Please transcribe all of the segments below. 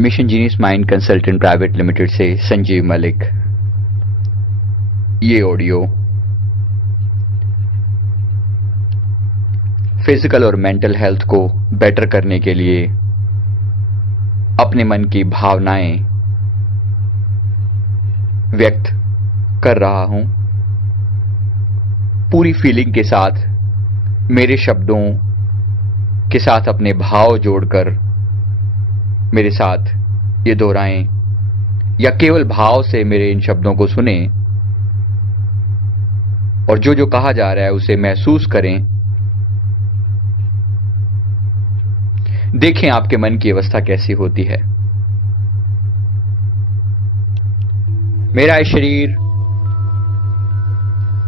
Mission genius mind consultant private limited से संजीव मलिक। ये audio physical और मेंटल हेल्थ को बेटर करने के लिए अपने मन की भावनाएं व्यक्त कर रहा हूं, पूरी फीलिंग के साथ, मेरे शब्दों के साथ अपने भाव जोड़कर मेरे साथ ये दोहराएं, या केवल भाव से मेरे इन शब्दों को सुने और जो जो कहा जा रहा है उसे महसूस करें। देखें आपके मन की अवस्था कैसी होती है। मेरा शरीर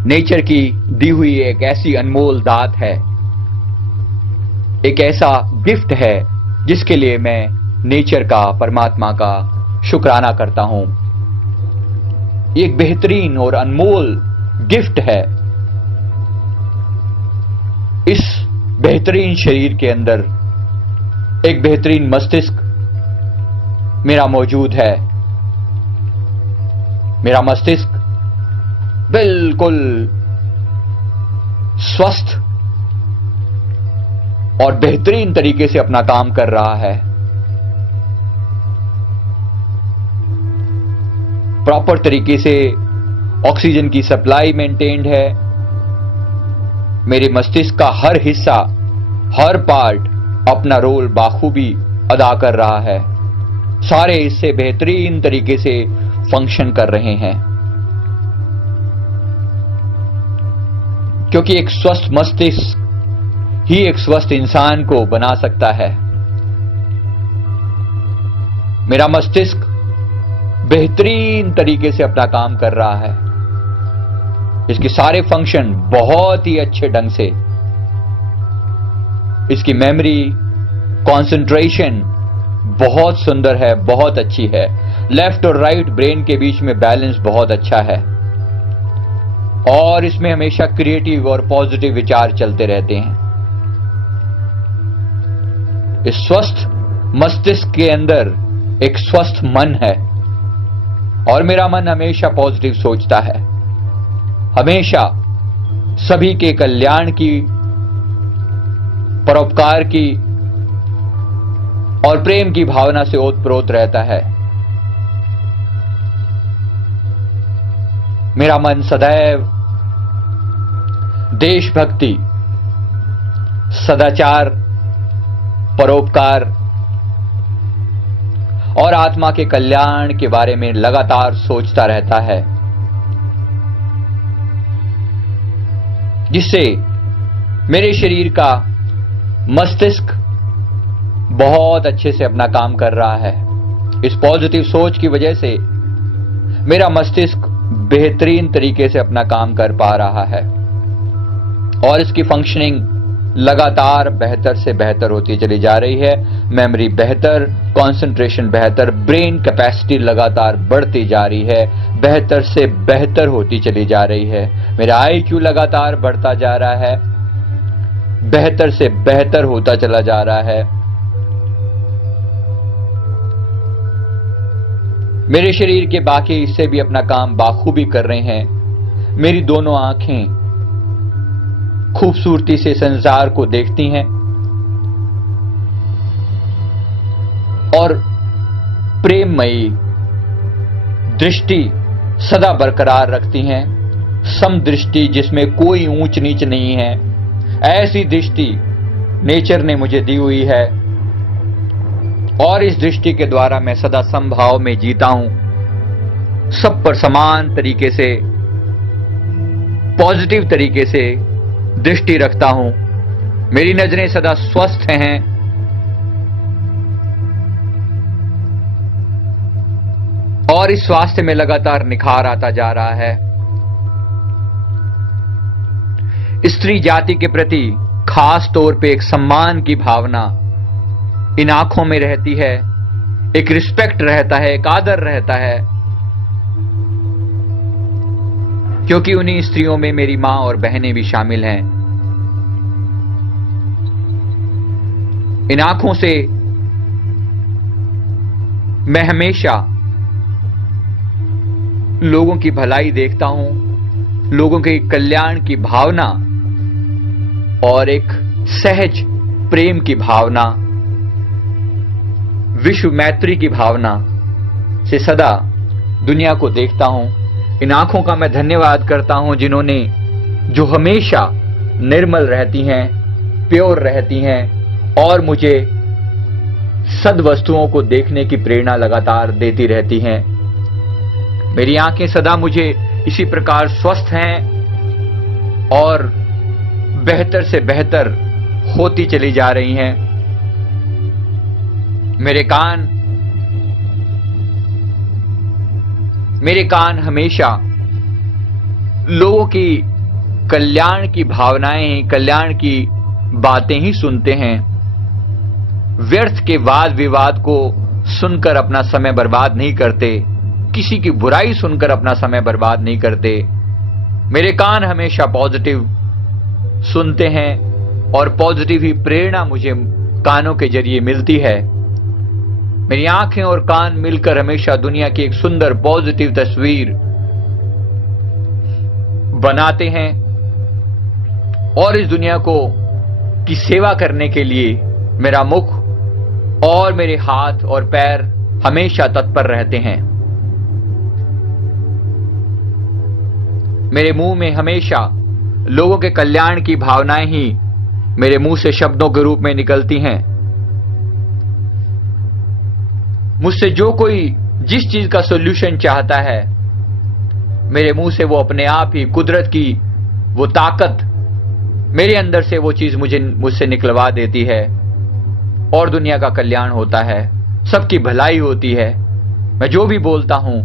नेचर की दी हुई एक ऐसी अनमोल दात है, एक ऐसा गिफ्ट है जिसके लिए मैं नेचर का, परमात्मा का शुक्राना करता हूं। एक बेहतरीन और अनमोल गिफ्ट है। इस बेहतरीन शरीर के अंदर एक बेहतरीन मस्तिष्क मेरा मौजूद है। मेरा मस्तिष्क बिल्कुल स्वस्थ और बेहतरीन तरीके से अपना काम कर रहा है। प्रॉपर तरीके से ऑक्सीजन की सप्लाई मेंटेन्ड है। मेरे मस्तिष्क का हर हिस्सा, हर पार्ट अपना रोल बाखूबी अदा कर रहा है। सारे हिस्से बेहतरीन तरीके से फंक्शन कर रहे हैं, क्योंकि एक स्वस्थ मस्तिष्क ही एक स्वस्थ इंसान को बना सकता है। मेरा मस्तिष्क बेहतरीन तरीके से अपना काम कर रहा है। इसके सारे फंक्शन बहुत ही अच्छे ढंग से, इसकी मेमोरी, कंसंट्रेशन बहुत सुंदर है, बहुत अच्छी है। लेफ्ट और राइट ब्रेन के बीच में बैलेंस बहुत अच्छा है और इसमें हमेशा क्रिएटिव और पॉजिटिव विचार चलते रहते हैं। इस स्वस्थ मस्तिष्क के अंदर एक स्वस्थ मन है और मेरा मन हमेशा पॉजिटिव सोचता है, हमेशा सभी के कल्याण की, परोपकार की और प्रेम की भावना से ओतप्रोत रहता है। मेरा मन सदैव देशभक्ति, सदाचार, परोपकार और आत्मा के कल्याण के बारे में लगातार सोचता रहता है, जिससे मेरे शरीर का मस्तिष्क बहुत अच्छे से अपना काम कर रहा है। इस पॉजिटिव सोच की वजह से मेरा मस्तिष्क बेहतरीन तरीके से अपना काम कर पा रहा है और इसकी फंक्शनिंग लगातार बेहतर से बेहतर होती चली जा रही है। मेमोरी बेहतर, कंसंट्रेशन बेहतर, ब्रेन कैपेसिटी लगातार बढ़ती जा रही है, बेहतर से बेहतर होती चली जा रही है। मेरा आईक्यू लगातार बढ़ता जा रहा है, बेहतर से बेहतर होता चला जा रहा है। मेरे शरीर के बाकी हिस्से भी अपना काम बाखूबी कर रहे हैं। मेरी दोनों आंखें खूबसूरती से संसार को देखती हैं और प्रेममयी दृष्टि सदा बरकरार रखती हैं। समदृष्टि जिसमें कोई ऊंच नीच नहीं है, ऐसी दृष्टि नेचर ने मुझे दी हुई है और इस दृष्टि के द्वारा मैं सदा समभाव में जीता हूं। सब पर समान तरीके से, पॉजिटिव तरीके से दृष्टि रखता हूं। मेरी नजरें सदा स्वस्थ हैं और इस स्वास्थ्य में लगातार निखार आता जा रहा है। स्त्री जाति के प्रति खास तौर पे एक सम्मान की भावना इन आंखों में रहती है, एक रिस्पेक्ट रहता है, एक आदर रहता है, क्योंकि उन्हीं स्त्रियों में मेरी मां और बहनें भी शामिल हैं। इन आंखों से मैं हमेशा लोगों की भलाई देखता हूं, लोगों के कल्याण की भावना और एक सहज प्रेम की भावना, विश्व मैत्री की भावना से सदा दुनिया को देखता हूं। इन आंखों का मैं धन्यवाद करता हूं जिन्होंने, जो हमेशा निर्मल रहती हैं, प्योर रहती हैं और मुझे सद्वस्तुओं को देखने की प्रेरणा लगातार देती रहती हैं। मेरी आंखें सदा मुझे इसी प्रकार स्वस्थ हैं और बेहतर से बेहतर होती चली जा रही हैं। मेरे कान हमेशा लोगों की कल्याण की भावनाएं, कल्याण की बातें ही सुनते हैं। व्यर्थ के वाद विवाद को सुनकर अपना समय बर्बाद नहीं करते, किसी की बुराई सुनकर अपना समय बर्बाद नहीं करते। मेरे कान हमेशा पॉजिटिव सुनते हैं और पॉजिटिव ही प्रेरणा मुझे कानों के जरिए मिलती है। मेरी आंखें और कान मिलकर हमेशा दुनिया की एक सुंदर पॉजिटिव तस्वीर बनाते हैं और इस दुनिया को की सेवा करने के लिए मेरा मुख और मेरे हाथ और पैर हमेशा तत्पर रहते हैं। मेरे मुंह में हमेशा लोगों के कल्याण की भावनाएं ही मेरे मुंह से शब्दों के रूप में निकलती हैं। मुझसे जो कोई जिस चीज का सॉल्यूशन चाहता है, मेरे मुंह से वो अपने आप ही कुदरत की वो ताकत मेरे अंदर से वो चीज मुझसे निकलवा देती है और दुनिया का कल्याण होता है, सबकी भलाई होती है। मैं जो भी बोलता हूं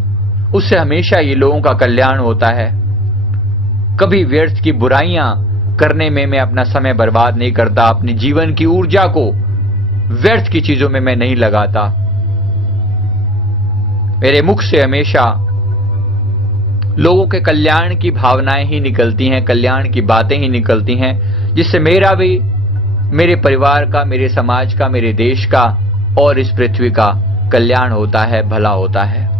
उससे हमेशा ये लोगों का कल्याण होता है। कभी व्यर्थ की बुराइयां करने में मैं अपना समय बर्बाद नहीं करता, अपने जीवन की ऊर्जा को व्यर्थ की चीजों में मैं नहीं लगाता। मेरे मुख से हमेशा लोगों के कल्याण की भावनाएं ही निकलती हैं, कल्याण की बातें ही निकलती हैं, जिससे मेरा भी, मेरे परिवार का, मेरे समाज का, मेरे देश का और इस पृथ्वी का कल्याण होता है, भला होता है।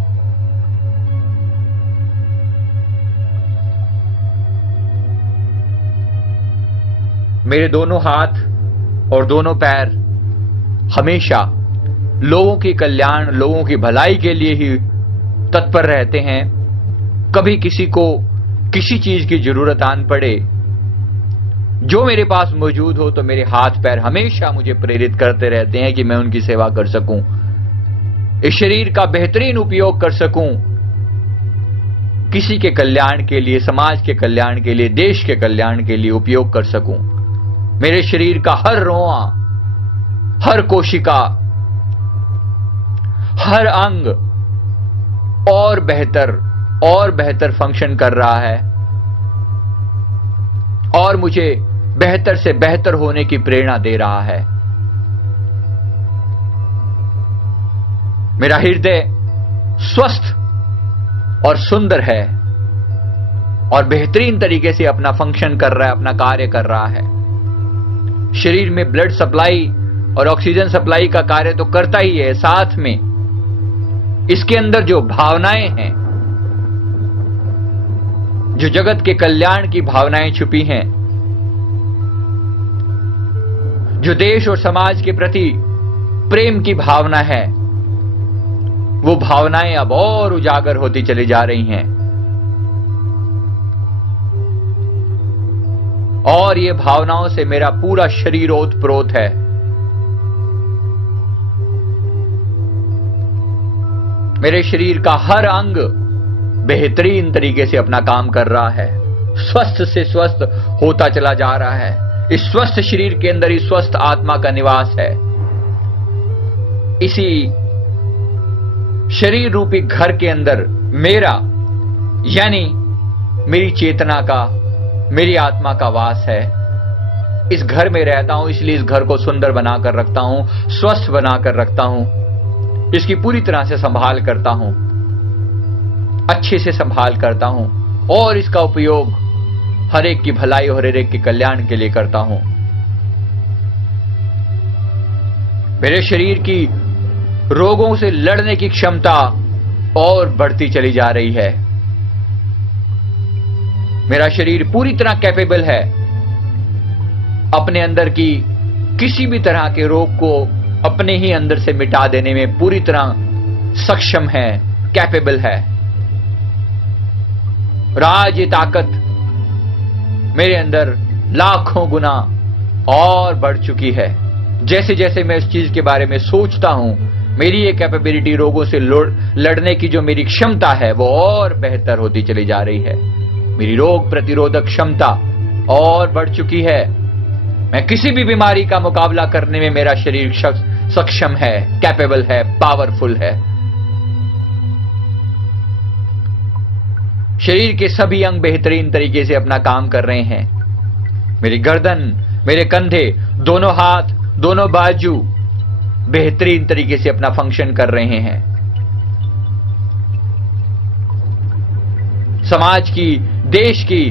मेरे दोनों हाथ और दोनों पैर हमेशा लोगों की कल्याण, लोगों की भलाई के लिए ही तत्पर रहते हैं। कभी किसी को किसी चीज की जरूरत आन पड़े, जो मेरे पास मौजूद हो, तो मेरे हाथ पैर हमेशा मुझे प्रेरित करते रहते हैं कि मैं उनकी सेवा कर सकूं, इस शरीर का बेहतरीन उपयोग कर सकूं, किसी के कल्याण के लिए, समाज के कल्याण के लिए, देश के कल्याण के लिए उपयोग कर सकूं। मेरे शरीर का हर रोआ, हर कोशिका, हर अंग और बेहतर फंक्शन कर रहा है और मुझे बेहतर से बेहतर होने की प्रेरणा दे रहा है। मेरा हृदय स्वस्थ और सुंदर है और बेहतरीन तरीके से अपना फंक्शन कर रहा है, अपना कार्य कर रहा है। शरीर में ब्लड सप्लाई और ऑक्सीजन सप्लाई का कार्य तो करता ही है, साथ में इसके अंदर जो भावनाएं हैं, जो जगत के कल्याण की भावनाएं छुपी हैं, जो देश और समाज के प्रति प्रेम की भावना है, वो भावनाएं अब और उजागर होती चली जा रही हैं और ये भावनाओं से मेरा पूरा शरीर ओतप्रोत है। मेरे शरीर का हर अंग बेहतरीन तरीके से अपना काम कर रहा है, स्वस्थ से स्वस्थ होता चला जा रहा है। इस स्वस्थ शरीर के अंदर ही स्वस्थ आत्मा का निवास है। इसी शरीर रूपी घर के अंदर मेरा, यानी मेरी चेतना का, मेरी आत्मा का वास है। इस घर में रहता हूं, इसलिए इस घर को सुंदर बनाकर रखता हूं, स्वस्थ बनाकर रखता हूं, इसकी पूरी तरह से संभाल करता हूं, अच्छे से संभाल करता हूं और इसका उपयोग हर एक की भलाई और हर एक के कल्याण के लिए करता हूं। मेरे शरीर की रोगों से लड़ने की क्षमता और बढ़ती चली जा रही है। मेरा शरीर पूरी तरह कैपेबल है अपने अंदर की किसी भी तरह के रोग को अपने ही अंदर से मिटा देने में पूरी तरह सक्षम है, कैपेबल है। आज ये ताकत मेरे अंदर लाखों गुना और बढ़ चुकी है। जैसे जैसे मैं इस चीज के बारे में सोचता हूं, मेरी ये कैपेबिलिटी, रोगों से लड़ने की जो मेरी क्षमता है वो और बेहतर होती चली जा रही है। मेरी रोग प्रतिरोधक क्षमता और बढ़ चुकी है। मैं किसी भी बीमारी का मुकाबला करने में मेरा शरीर सक्षम है, कैपेबल है, पावरफुल है। शरीर के सभी अंग बेहतरीन तरीके से अपना काम कर रहे हैं। मेरी गर्दन, मेरे कंधे, दोनों हाथ, दोनों बाजू बेहतरीन तरीके से अपना फंक्शन कर रहे हैं। समाज की, देश की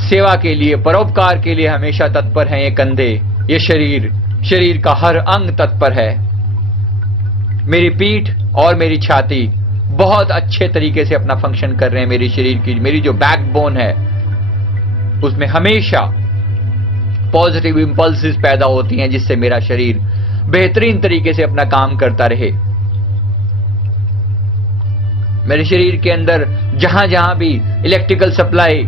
सेवा के लिए, परोपकार के लिए हमेशा तत्पर हैं ये कंधे, ये शरीर का हर अंग तत्पर है। मेरी पीठ और मेरी छाती बहुत अच्छे तरीके से अपना फंक्शन कर रहे हैं। मेरी शरीर की, मेरी जो बैकबोन है उसमें हमेशा पॉजिटिव इंपल्सेस पैदा होती हैं, जिससे मेरा शरीर बेहतरीन तरीके से अपना काम करता रहे। मेरे शरीर के अंदर जहां जहां भी इलेक्ट्रिकल सप्लाई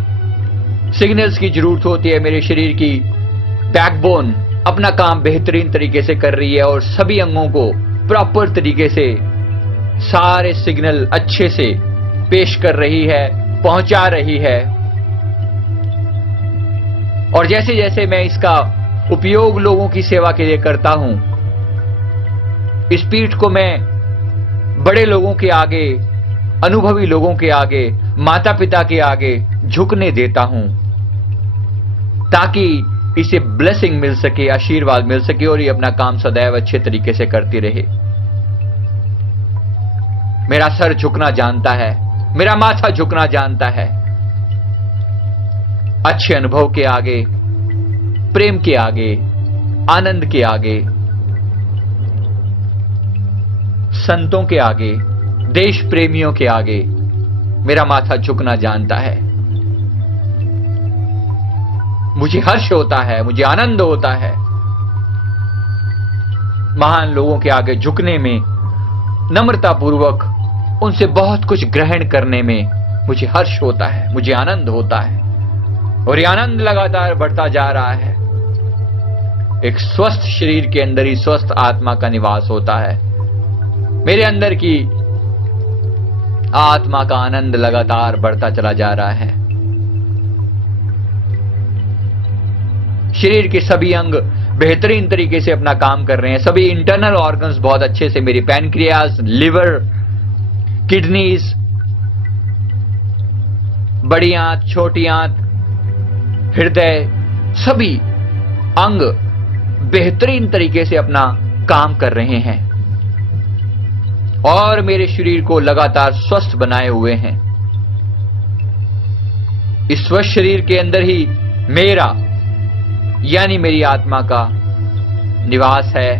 सिग्नल्स की जरूरत होती है, मेरे शरीर की बैकबोन अपना काम बेहतरीन तरीके से कर रही है और सभी अंगों को प्रॉपर तरीके से सारे सिग्नल अच्छे से पेश कर रही है, पहुंचा रही है। और जैसे जैसे मैं इसका उपयोग लोगों की सेवा के लिए करता हूं, इस पीठ को मैं बड़े लोगों के आगे, अनुभवी लोगों के आगे, माता पिता के आगे झुकने देता हूं, ताकि इसे ब्लेसिंग मिल सके, आशीर्वाद मिल सके और ये अपना काम सदैव अच्छे तरीके से करती रहे। मेरा सर झुकना जानता है, मेरा माथा झुकना जानता है। अच्छे अनुभव के आगे, प्रेम के आगे, आनंद के आगे, संतों के आगे, देश प्रेमियों के आगे मेरा माथा झुकना जानता है। मुझे हर्ष होता है, मुझे आनंद होता है महान लोगों के आगे झुकने में, नम्रतापूर्वक उनसे बहुत कुछ ग्रहण करने में मुझे हर्ष होता है, मुझे आनंद होता है। और ये आनंद लगातार बढ़ता जा रहा है। एक स्वस्थ शरीर के अंदर ही स्वस्थ आत्मा का निवास होता है। मेरे अंदर की आत्मा का आनंद लगातार बढ़ता चला जा रहा है। शरीर के सभी अंग बेहतरीन तरीके से अपना काम कर रहे हैं। सभी इंटरनल ऑर्गन्स बहुत अच्छे से, मेरी पैनक्रियाज, लिवर, किडनीज, बड़ी आंत, छोटी आंत, हृदय, सभी अंग बेहतरीन तरीके से अपना काम कर रहे हैं और मेरे शरीर को लगातार स्वस्थ बनाए हुए हैं। इस स्वस्थ शरीर के अंदर ही मेरा यानी मेरी आत्मा का निवास है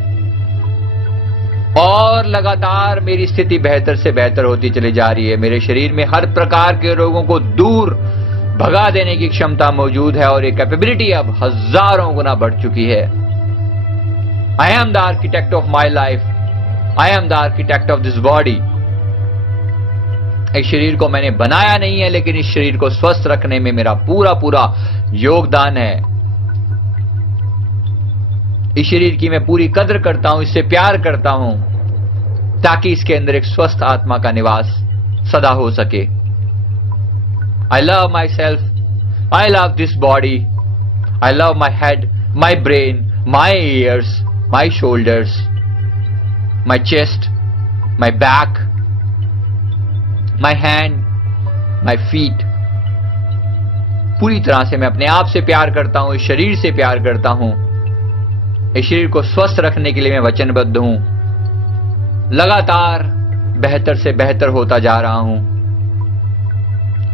और लगातार मेरी स्थिति बेहतर से बेहतर होती चली जा रही है। मेरे शरीर में हर प्रकार के रोगों को दूर भगा देने की क्षमता मौजूद है और ये कैपेबिलिटी अब हजारों गुना बढ़ चुकी है। I am the architect of my life, I am the architect of this body. इस शरीर को मैंने बनाया नहीं है, लेकिन इस शरीर को स्वस्थ रखने में मेरा पूरा पूरा योगदान है। इस शरीर की मैं पूरी कद्र करता हूं, इससे प्यार करता हूं, ताकि इसके अंदर एक स्वस्थ आत्मा का निवास सदा हो सके। I love myself, I love this body, I love my head, my brain, my ears, my shoulders, my chest, my back, my hand, my feet। पूरी तरह से मैं अपने आप से प्यार करता हूं, इस शरीर से प्यार करता हूं। इस शरीर को स्वस्थ रखने के लिए मैं वचनबद्ध हूं। लगातार बेहतर से बेहतर होता जा रहा हूं।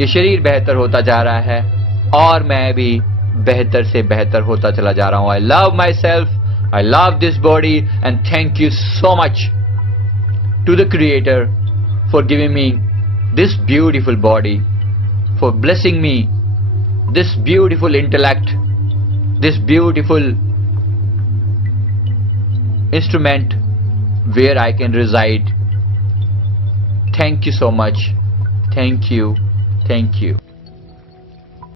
ये शरीर बेहतर होता जा रहा है और मैं भी बेहतर से बेहतर होता चला जा रहा हूं। I love my self, I love this body and thank you so much to the Creator for giving me this beautiful body, for blessing me this beautiful intellect, this beautiful instrument where I can reside. Thank you so much. Thank you. Thank you.